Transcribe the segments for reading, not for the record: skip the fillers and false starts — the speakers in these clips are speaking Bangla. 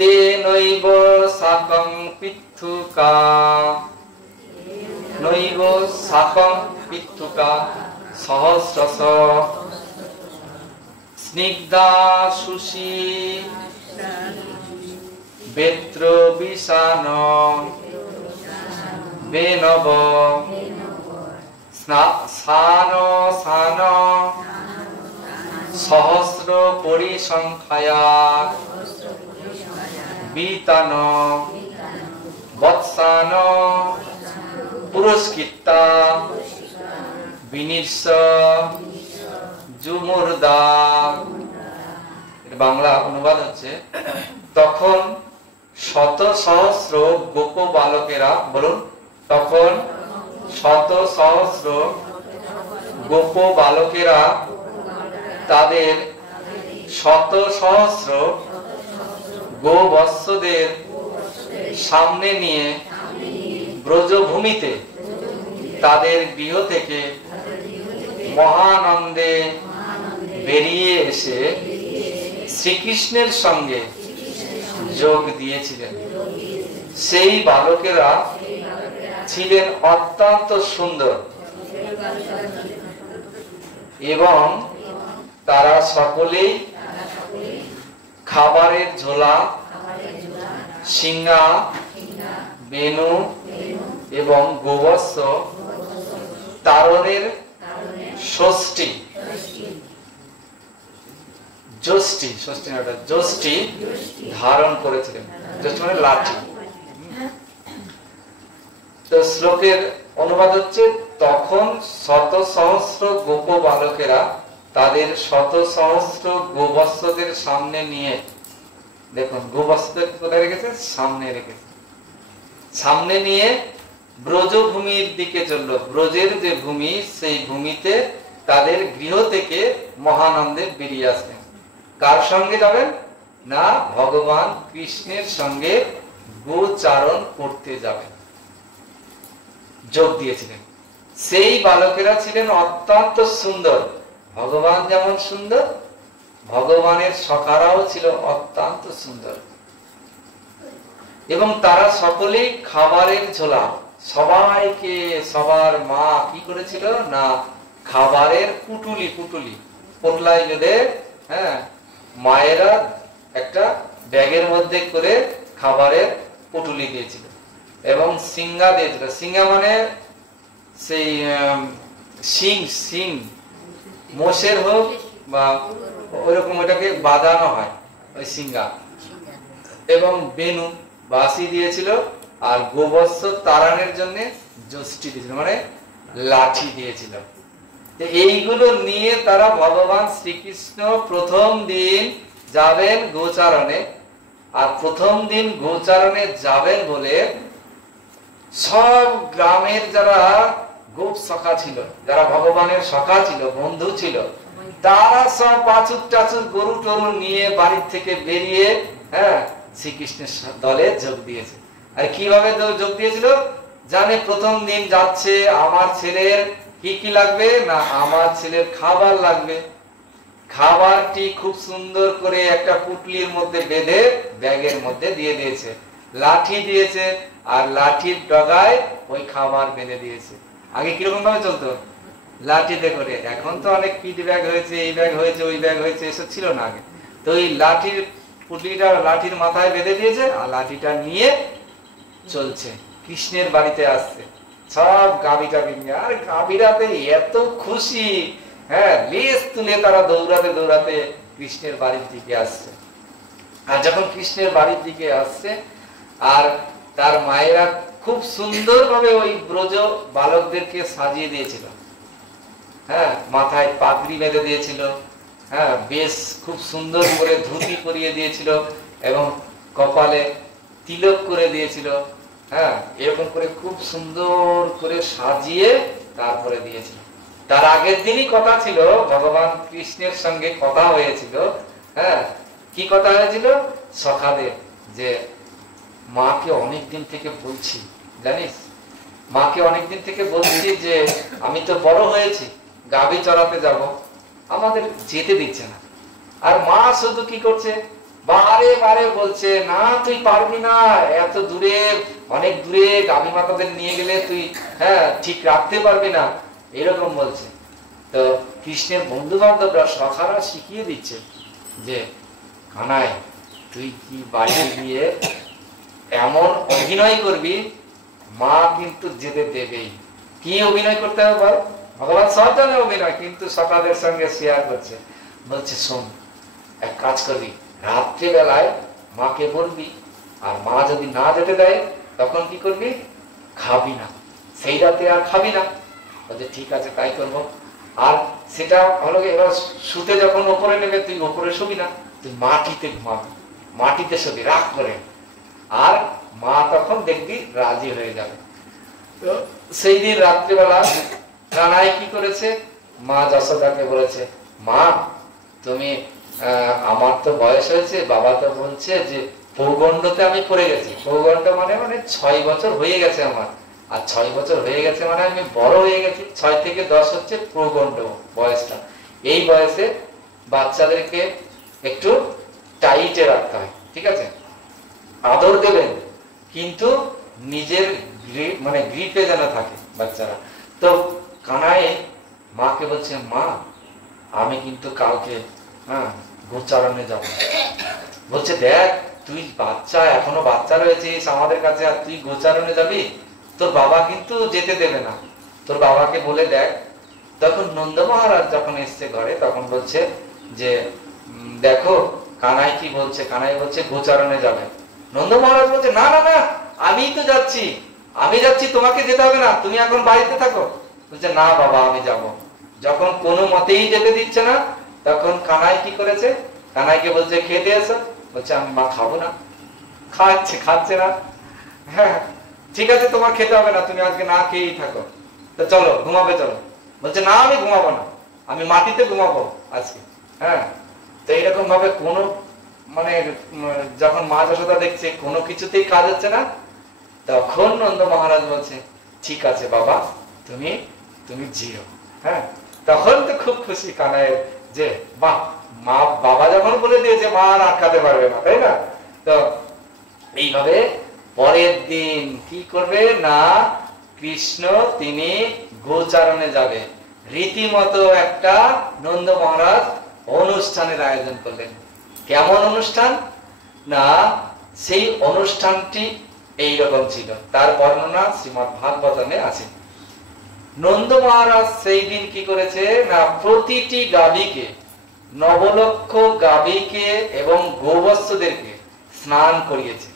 তে নৈব সাকং পিথুকা, নৈব সাকং পিথুকা সহস্রশ স্নিগ্ধা সুশী বেত্র বিশান বেনব স্নান স্নান সহস্র পরিসংখ্যায়া বিতান বৎসান পুরস্কৃতা বিনির্ষ জুমুরদা। বাংলা অনুবাদ হচ্ছে, তখন শত সহস্র গোপ বালকেরা, বলুন, তখন শত সহস্র গোপ বালকেরা তাদের শত সহস্র গোবৎসদের সামনে নিয়ে ব্রজভূমিতে তাদের গৃহ থেকে মহানন্দে বেরিয়ে এসে শ্রীকৃষ্ণের সঙ্গে যোগ দিয়েছিলেন। সেই বালকেরা ছিলেন অত্যন্ত সুন্দর এবং তারা সকলেই খাবারের ঝোলা, সিংহা, বেনু এবং গোবৎস তারণের ষষ্ঠী ধারণ করেছিলেন। ষষ্ঠী মানে লাঠি। তো শ্লোকের অনুবাদ হচ্ছে, তখন শত সহস্র গোপ বালকেরা তাদের শত সহস্র গোবৎসদের সামনে নিয়ে, দেখুন গোবৎসদের কোথায় রেখেছে? সামনে রেখেছে। সামনে নিয়ে ব্রজভূমির দিকে চলল। ব্রজের যে ভূমি, সেই ভূমিতে তাদের গৃহ থেকে মহানন্দে বেরিয়ে আসলেন। কার সঙ্গে যাবেন? না, ভগবান কৃষ্ণের সঙ্গে গোচারণ করতে যাবেন, যোগ দিয়েছিলেন। সেই বালকেরা ছিলেন অত্যন্ত সুন্দর। ভগবান যেমন সুন্দর, ভগবানের সখারাও ছিল অত্যন্ত সুন্দর এবং তারা সকলেই খাবারের ঝোলা, সবাইকে সবার মা কি করেছিল না খাবারের পুটুলি পোটলায় বেঁধে, হ্যাঁ, মায়েরা একটা ব্যাগের মধ্যে করে খাবারের পুটুলি দিয়েছিল এবং সিংহা দিয়েছিল। সিংহা মানে সেই সিং মোষের হোক বা ওইরকম, ওটাকে বাঁধানো হয় ওই সিংহা, এবং বেনু বাঁশি দিয়েছিল, আর গোবৎস তাড়ানোর জন্য যষ্টি দিয়েছিল মানে লাঠি দিয়েছিল। এইগুলো নিয়ে তারা ভগবান শ্রীকৃষ্ণ প্রথম দিন যাবেন গোচারণে। আর প্রথম দিন গোচারণে যাবেন বলে সব গ্রামের যারা গোপ সখা ছিল, যারা ভগবানের সখা ছিল, বন্ধু ছিল, তারা সব বাছুর টাছুর গরু টরু নিয়ে বাড়ির থেকে বেরিয়ে, হ্যাঁ, শ্রীকৃষ্ণের দলে যোগ দিয়েছে। আর কিভাবে যোগ দিয়েছিল? জানে প্রথম দিন যাচ্ছে, আমার ছেলের কি কি লাগবে না, আমার ছেলের খাবার লাগবে। খাবারটি খুব সুন্দর করে একটা পুটলির মধ্যে বেঁধে ব্যাগের মধ্যে দিয়ে দিয়েছে, লাঠি দিয়েছে, আর লাঠির ডগায় ওই খাবার বেঁধে দিয়েছে। আগে কিরকম ভাবে চলতো? লাঠিতে করে। এখন তো অনেক পিট ব্যাগ হয়েছে, এই ব্যাগ হয়েছে, ওই ব্যাগ হয়েছে, এসব ছিল না আগে। তো ওই লাঠির পুটলিটা লাঠির মাথায় বেঁধে দিয়েছে, আর লাঠিটা নিয়ে চলছে, কৃষ্ণের বাড়িতে আসছে। সব গাভী টাভি নিয়ে, আর গাভীরাতে এত খুশি, হ্যাঁ, লেজ তুলে তারা দৌড়াতে দৌড়াতে কৃষ্ণের বাড়ির দিকে আসছে। আর যখন কৃষ্ণের বাড়ির দিকে আসছে, আর তার মায়েরা খুব সুন্দর ভাবে ওই ব্রজ বালকদেরকে সাজিয়ে দিয়েছিল, হ্যাঁ, মাথায় পাগড়ি বেঁধে দিয়েছিল, হ্যাঁ, বেশ খুব সুন্দর করে ধুতি পরিয়ে দিয়েছিল এবং কপালে তিলক করে দিয়েছিল, হ্যাঁ, এরকম করে খুব সুন্দর করে সাজিয়ে তারপরে দিয়েছিল। তার আগের দিনই কথা ছিল, ভগবান কৃষ্ণের সঙ্গে কথা হয়েছিল, হ্যাঁ, কি কথা হয়েছিল? সখাদের, যে মাকে অনেকদিন থেকে বলছি, জানিস, মাকে অনেকদিন থেকে বলছি যে আমি তো বড় হয়েছি, গাভী চড়াতে যাব, আমাদের যেতে দিচ্ছে না। আর মা শুধু কি করছে? বারে বারে বলছে না তুই পারবি না, এত দূরে, অনেক দূরে গাভী মাতাদের নিয়ে গেলে তুই ঠিক রাখতে পারবি না, এরকম বলছে। তো কৃষ্ণের বন্ধু বান্ধবরা সখারা শিখিয়ে দিচ্ছে যে কানাই তুই কি বাড়িতে গিয়ে এমন অভিনয় করবি, মা কিন্তু যেতে দেবেই। কি অভিনয় করতে হবে বল? ভগবান সব জানে অভিনয়, কিন্তু সকালের সঙ্গে শেয়ার করছে। বলছে শোন, এক কাজ করবি, রাত্রে বেলায় মাকে বলবি, আর মা যদি না যেতে দেয় তখন কি করবি, খাবি না, সেই রাতে আর খাবি না। বলছে ঠিক আছে তাই করবো। আর সেটা হলো এবার শুতে যখন ওপরে নেবে তুই ওপরে শুবি না, তুই মাটিতে ঘুমাবি, মাটিতে শুবি রাগ করে। আর মা তখন দেখবি রাজি হয়ে যাবে। তো সেই দিন রাত্রিবেলা কানাই কি করেছে, মা যশোদাকে বলেছে, মা তুমি আমার তো বয়স হয়েছে, বাবা তো বলছে যে পৌগণ্ডতে আমি পড়ে গেছি। পৌগণ্ড মানে 6 বছর হয়ে গেছে আমার, আর 6 বছর হয়ে গেছে মানে আমি বড় হয়ে গেছি। 6 থেকে 10 হচ্ছে প্রগণ্ড বয়সটা। এই বয়সে বাচ্চাদেরকে একটু টাইটে রাখতে হয়, ঠিক আছে, আদর দেবেন, কিন্তু নিজের গ্রিপে যেন থাকে বাচ্চারা। তো কানাই মাকে বলছে, মা আমি কিন্তু কালকে গোচারণে যাব। বলছে দেখ তুই বাচ্চা, এখনো বাচ্চা রয়েছিস আমাদের কাছে, আর তুই গোচারণে যাবি, তোর বাবা কিন্তু যেতে দেবে না, তোর বাবাকে বলে দেখ। তখন নন্দ মহারাজ যখন এসছে ঘরে, তখন বলছে যে দেখো কানাই কি বলছে। কানাই বলছে গোচারণে যাবে। নন্দ মহারাজ বলছে না না না, আমি তো যাচ্ছি, আমি যাচ্ছি, তোমাকে যেতে হবে না, তুমি এখন বাড়িতে থাকো। বলছে না বাবা আমি যাব। যখন কোনো মতেই যেতে দিচ্ছে না, তখন কানাই কি করেছে, কানাইকে বলছে খেতে এসো। বলছে আমি মা খাবো না। খাচ্ছে না। হ্যাঁ ঠিক আছে তোমার খেতে হবে না, তুমি আজকে না খেয়েই থাকো, তো চলো ঘুমাবে চলো। বলছে না আমি ঘুমাবো না, আমি মাটিতে ঘুমাবো আজকে। তো এইরকম ভাবে কোনো যখন মা যশোদা দেখছে কোনো কিছুতেই কাজ হচ্ছে না, তখন নন্দ মহারাজ বলছে ঠিক আছে বাবা তুমি জিও। তখন তো খুব খুশি কানাইয়ের, যে বাহ, মা বাবা যখন বলে দিয়েছে মা আর আটকাতে পারবে না, তাই না? তো এইভাবে পরের দিন কি করবে না, কৃষ্ণ তিনি গোচারণে যাবে। রীতিমতো একটা নন্দ মহারাজ অনুষ্ঠানের আয়োজন করলেন। কেমন অনুষ্ঠান না, সেই অনুষ্ঠানটি এইরকম ছিল, তার বর্ণনা শ্রীমদ্ ভাগবতমে আছে। নন্দ মহারাজ সেই দিন কি করেছে না, প্রতিটি গাভীকে, নবলক্ষ গাভীকে এবং গোবৎসদেরকে স্নান করিয়েছে।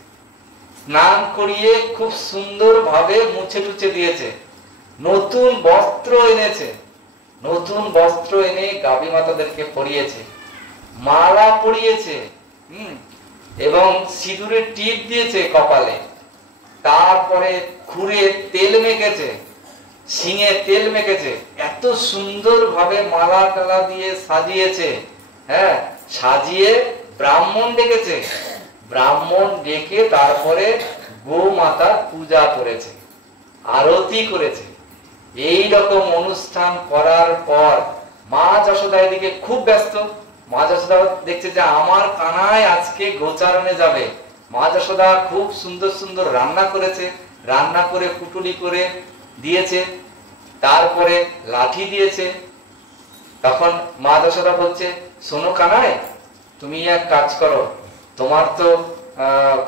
স্নান করিয়ে খুব সুন্দর ভাবে মুছে টুছে দিয়েছে। নতুন বস্ত্র এনেছে, নতুন বস্ত্র এনে গাভী মাতাদেরকে পরিয়েছে, মালা পরিয়েছে, এবং সিঁদুরের টিপ দিয়েছে কপালে, তারপরে খুরে তেল মেখেছে, শিঙে তেল মেখেছে, এত সুন্দর ভাবে মালা টালা দিয়ে সাজিয়েছে। সাজিয়ে ব্রাহ্মণ ডেকেছে, ব্রাহ্মণ ডেকে তারপরে গো মাতার পূজা করেছে, আরতি করেছে। এই রকম অনুষ্ঠান করার পর মা যশোদা এদিকে খুব ব্যস্ত। মা যশোদা দেখছে যে আমার কানাই আজকে গোচারণে যাবে। মা যশোদা খুব সুন্দর সুন্দর রান্না করেছে, রান্না করে পুটুলি করে দিয়েছে, তারপরে লাঠি দিয়েছে। তখন মা যশোদা বলছে শোনো কানাই, তুমি এক কাজ করো, তোমার তো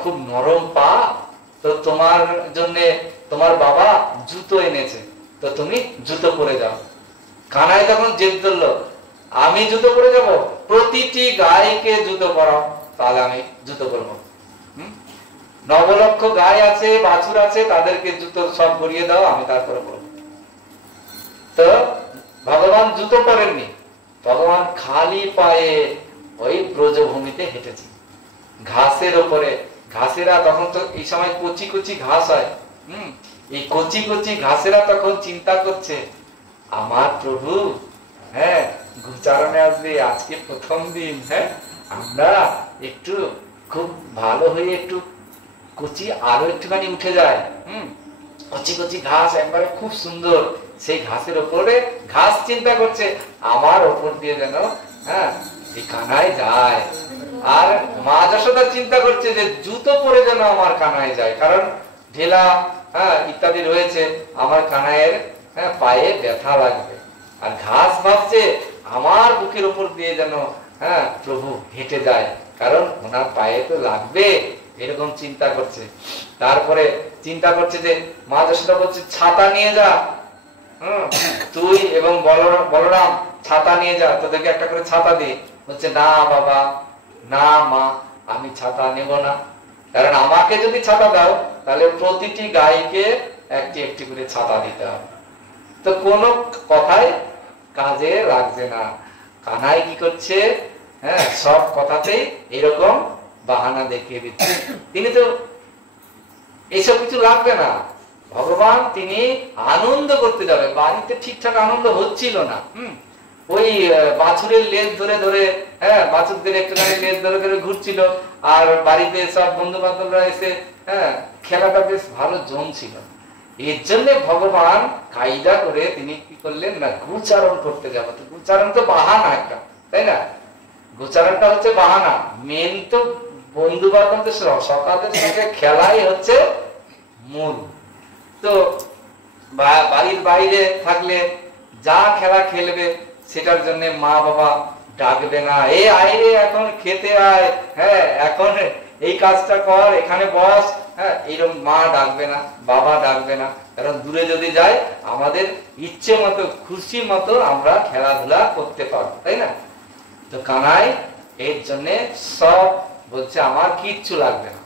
খুব নরম পা, তো তোমার জন্য তোমার বাবা জুতো এনেছে, তো তুমি জুতো পরে যাও। কানাই তখন জেদ ধরলো, আমি জুতো পরে যাব? প্রতিটি গাইকে জুতো পরাও, তাহলে আমি জুতো পরবো। নবলক্ষ গাই আছে, বাছুর আছে, তাদেরকে জুতো সব পরিয়ে দাও, আমি তারপরে পরবো। তো ভগবান জুতো পরেননি, ভগবান খালি পায়ে ওই ব্রজভূমিতে হেঁটেছে ঘাসের ওপরে। ঘাসেরা তখন তো এই সময় কচি কচি ঘাস হয়, এই কচি কচি ঘাসেরা তখন চিন্তা করছে আমার প্রভু গোচারণে আসবে, আজকে প্রথম দিন, আমরা একটু খুব ভালো হয়ে একটু কচি আরো একটুখানি উঠে যায়। কচি কচি ঘাস একবারে খুব সুন্দর, সেই ঘাসের ওপরে ঘাস চিন্তা করছে আমার ওপর দিয়ে যেন এই কানাই যায়। আর মা যশোদা চিন্তা করছে যে জুতো পরে যেন আমার কানায় যায়, কারণ ঢেলা ইত্যাদি রয়েছে, আমার কানাইয়ের পায়ে ব্যথা লাগবে। আর ঘাস ভাবছে আমার বুকের উপর দিয়ে যেন প্রভু হেঁটে যায়, কারণ ওনার পায়ে তো লাগবে, এরকম চিন্তা করছে। তারপরে চিন্তা করছে যে মা যশোদা বলছে ছাতা নিয়ে যা, তুই এবং বলরাম ছাতা নিয়ে যা, তোদেরকে একটা করে ছাতা দি। বলছে না বাবা, না মা, আমি ছাতা নেব না, কারণ আমাকে যদি ছাতা দাও তাহলে প্রতিটি গাইকে একটি একটি করে ছাতা দিতে হবে। তো কোনো কথাই কাজে লাগছে না। কানাই কি করছে, সব কথাতেই এরকম বাহানা দেখিয়ে দিচ্ছে। তিনি তো এইসব কিছু লাগবে না, ভগবান তিনি আনন্দ করতে যাবে। বাড়িতে ঠিকঠাক আনন্দ হচ্ছিল না। ওই বাছুরের লেজ ধরে ধরে, বাছুরদের একটুখানি লেজ ধরে ধরে ঘুরছিল, আর বাড়িতে সব বন্ধু বান্ধবরা এসে খেলাটা বেশ ভালো জমছিল। এর জন্য ভগবান কায়দা করে তিনি কি করলেন না, গোচারণ করতে যাবো। তো গোচারণ তো বাহানা একটা, তাই না? গোচারণটা হচ্ছে বাহানা, মেন তো বন্ধু বান্ধবদের সকালের সঙ্গে খেলাই হচ্ছে মূল। তো বাড়ির বাইরে থাকলে যা খেলা খেলবে সেটার জন্য মা বাবা ডাকবে না, এ আয় রে এখন খেতে আয়, এখন এই কাজটা কর, এখানে বস, এইরকম মা ডাকবে না, বাবা ডাকবে না। কারণ দূরে যদি যাই আমাদের ইচ্ছে মতো খুশি মতো আমরা খেলাধুলা করতে পারবো, তাই না? তো কানাই এর জন্য সব বলছে আমার কিচ্ছু লাগবে না।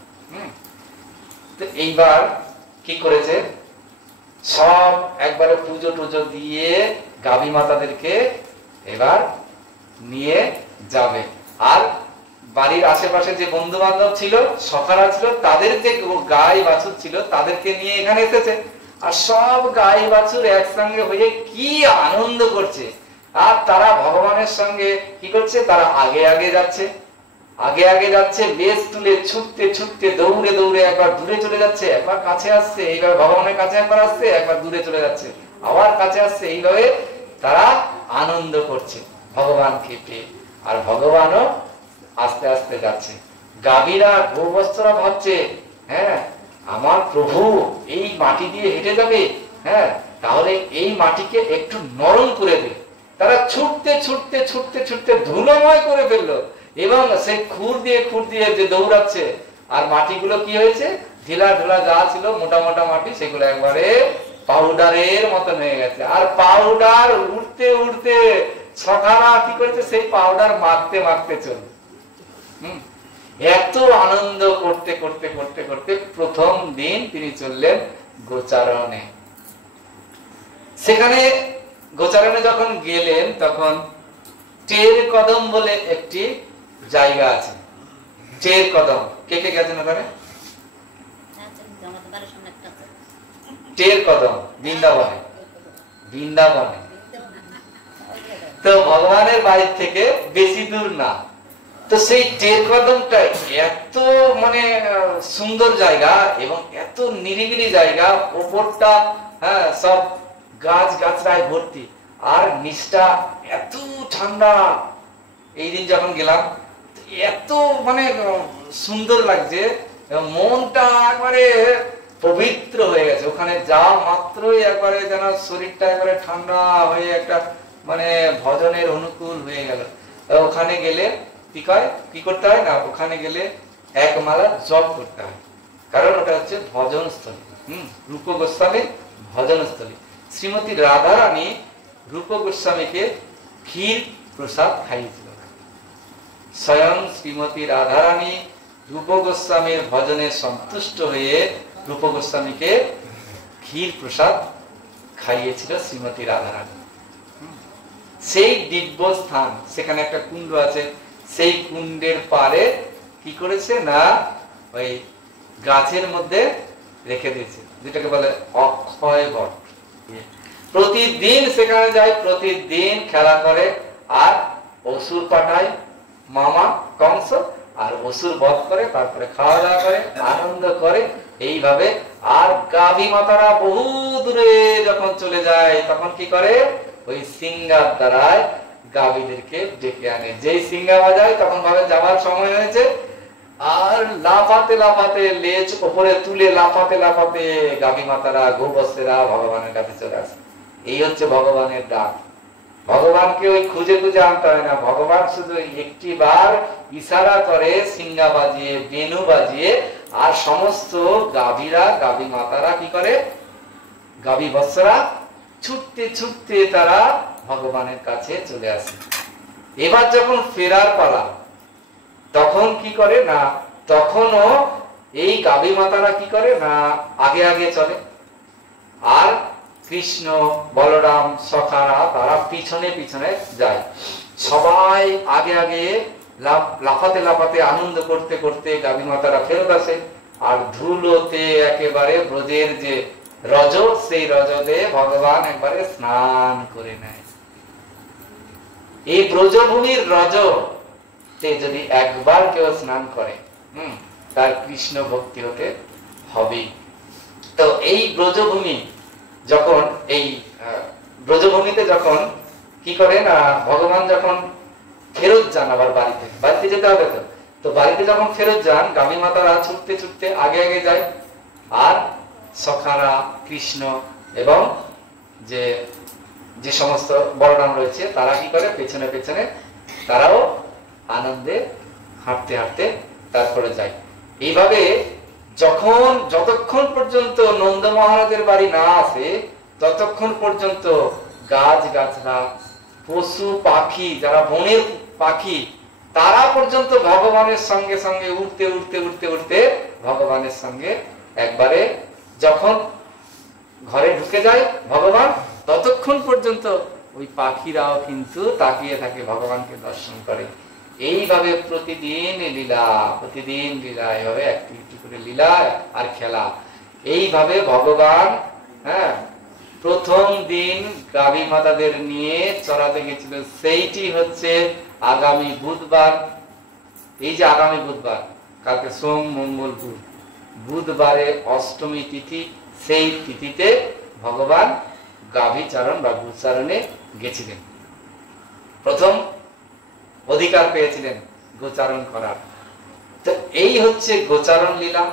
তো এইবার কি করেছে, সব একবারে পুজো টুজো দিয়ে গাভী মাতাদেরকে এবার নিয়ে যাবে। আর বাড়ির আশেপাশে যে বন্ধু বান্ধব ছিল, সখারা ছিল, তাদের যে গাই বাছুর ছিল তাদেরকে নিয়ে এখানে এসেছে। আর সব গাই বাছুর একসঙ্গে হয়ে কি আনন্দ করছে। আর তারা ভগবানের সঙ্গে কি করছে, তারা আগে আগে যাচ্ছে, আগে আগে যাচ্ছে, বেশ তুলে ছুটতে ছুটতে দৌড়ে দৌড়ে একবার দূরে চলে যাচ্ছে, একবার কাছে আসছে, এইভাবে ভগবানের কাছে একবার আসছে, একবার দূরে চলে যাচ্ছে, আবার কাছে আসছে, এইভাবে তারা আনন্দ করছে ভগবানকে পেয়ে। আর ভগবানও আস্তে আস্তে যাচ্ছে। গাভীরা গোবৎসরা ভাবছে, আমার প্রভু এই মাটি দিয়ে হেঁটে যাবে, তাহলে এই মাটিকে একটু নরম করে দে। তারা ছুটতে ছুটতে ছুটতে ছুটতে ধুলোময় করে ফেললো, এবং সেই খুর দিয়ে যে দৌড়াচ্ছে, আর মাটিগুলো কি হয়েছে, ঢিলা ঢোলা যা ছিল মোটা মোটা মাটি, সেগুলো একবারে পাউডারের মতন হয়ে গেছে। আর পাউডার উঠতে উঠতে সখারা কি করেছে, সেই পাউডার মাখতে মাখতে চলবে। এত আনন্দ করতে করতে করতে করতে প্রথম দিন তিনি চললেন গোচারণে। সেখানে গোচারণে যখন গেলেন তখন টের কদম বলে একটি জায়গা আছে। টের কদম কে কে গেছেন ওখানে? টের কদম বৃন্দাবনে, বৃন্দাবনে তো ভগবানের বাড়ি থেকে বেশি দূর না। তো সেই টের কদমটা এত মানে সুন্দর জায়গা এবং এত নিরিবিলি জায়গা, ওপরটা সব গাছ গাছরায় ভর্তি, আর নিচটা এত ঠান্ডা। এই দিন যখন গেলাম এত মানে সুন্দর লাগছে, মনটা একবারে পবিত্র হয়ে গেছে। ওখানে যা মাত্রই একবারে যেন শরীরটা একবারে ঠান্ডা হয়ে একটা মানে ভজনের অনুকূল হয়ে গেল। ওখানে গেলে কি করতে হয় না, ওখানে গেলে এক মালা জপ করতে হয়, কারণ ওটা হচ্ছে ভজনস্থলী। রূপ গোস্বামীর ভজনস্থলী। শ্রীমতী রাধারানী রূপ গোস্বামীকে ক্ষীর প্রসাদ খাইয়েছিল। স্বয়ং শ্রীমতী রাধারানী রূপ গোস্বামীর ভজনে সন্তুষ্ট হয়ে রূপ গোস্বামীকে ক্ষীর প্রসাদ খাইয়েছিল শ্রীমতী রাধারানী। সেই দিব্য স্থান, সেখানে একটা কুণ্ড আছে, সেই কুণ্ডের পারে কি করেছে না, ওই গাছের মধ্যে রেখে দিয়েছে, যেটাকে বলে অক্ষয় বট। প্রতিদিন সেখানে যায়, প্রতিদিন খেলা করে, আর অসুর পাঠায় মামা কংস, আর অসুর বধ করে, তারপরে খাওয়া দাওয়া করে, আনন্দ করে এইভাবে। আর গাভী মাতারা বহু দূরে যখন চলে যায় তখন কি করে, ওই সিংহার দ্বারায় গাভীদেরকে ডেকে আনে। যেই সিংহা বাজায় তখন ভাবে যাবার সময় হয়েছে, আর লাফাতে লাফাতে লেজ উপরে তুলে লাফাতে লাফাতে গাভী মাতারা গোবৎসেরা ভগবানের কাছে চলে আসে। এই হচ্ছে ভগবানের ডাক। ভগবানকে ওই খুঁজে খুঁজে আনতে হয় না, ভগবান শুধু একটি বার ইশারা করে সিংহা বাজিয়ে বেনু বাজিয়ে, আর সমস্ত গাভীরা গাভী মাতারা কি করে, গাভী বৎসরা ছুটতে ছুটতে তারা ভগবানের কাছে চলে আসে। এবার যখন ফেরার পালা, তখন কি করে না, তখনও এই গাভী মাতারা কি করে না আগে আগে চলে, আর কৃষ্ণ বলরাম সখারা তারা পিছনে পিছনে যায়। সবাই আগে আগে লাফাতে লাফাতে আনন্দ করতে করতে গাভী মাতারা ফেরত আসে। আর ধুলোতে একেবারে ব্রজের যে রজ, সেই রজতে ভগবান একবারে স্নান করে নেয়। এই ব্রজভূমির রজ যদি একবার কেউ স্নান করে, তার কৃষ্ণ ভক্তি হতে হবে। তো এই ব্রজভূমি যখন, এই ব্রজভূমিতে যখন কি করে না ভগবান যখন ফেরত যান, আবার বাড়িতে যেতে হবে, তো বাড়িতে যখন ফেরত যান গাভী মাতারা ছুটতে ছুটতে আগে আগে যায়, আর সখারা কৃষ্ণ এবং যে সমস্ত বলরাম রয়েছে তারা কি করে পেছনে পেছনে তারাও আনন্দে হাঁটতে হাঁটতে তারপরে যায়। এইভাবে যতক্ষণ পর্যন্ত নন্দ মহারাজের বাড়ি না আসে, ততক্ষণ পর্যন্ত গাছ গাছরা পশু পাখি, যারা বনের পাখি, তারা পর্যন্ত ভগবানের সঙ্গে সঙ্গে উঠতে উঠতে উঠতে উঠতে ভগবানের সঙ্গে একবারে যখন ঘরে ঢুকে যায় ভগবান, ততক্ষণ পর্যন্ত ওই পাখিরাও কিন্তু তাকিয়ে থাকে, ভগবানকে দর্শন করে। এইভাবে প্রতিদিন লীলা, প্রতিদিন লীলা, এইভাবে একটু একটু করে লীলা আর খেলা। এইভাবে ভগবান প্রথম দিন গাভী মাতাদের নিয়ে চড়াতে গেছিল, সেইটি হচ্ছে আগামী বুধবার। এই যে আগামী বুধবার, কালকে সোম মঙ্গল বুধ, বুধবারে অষ্টমী তিথি, সেই তিথিতে ভগবান গাভী চারণ বা গোচারণে গেছিলেন, প্রথম অধিকার পেয়েছিলেন গোচারণ করার। তো এই হচ্ছে গোচারণ লীলা।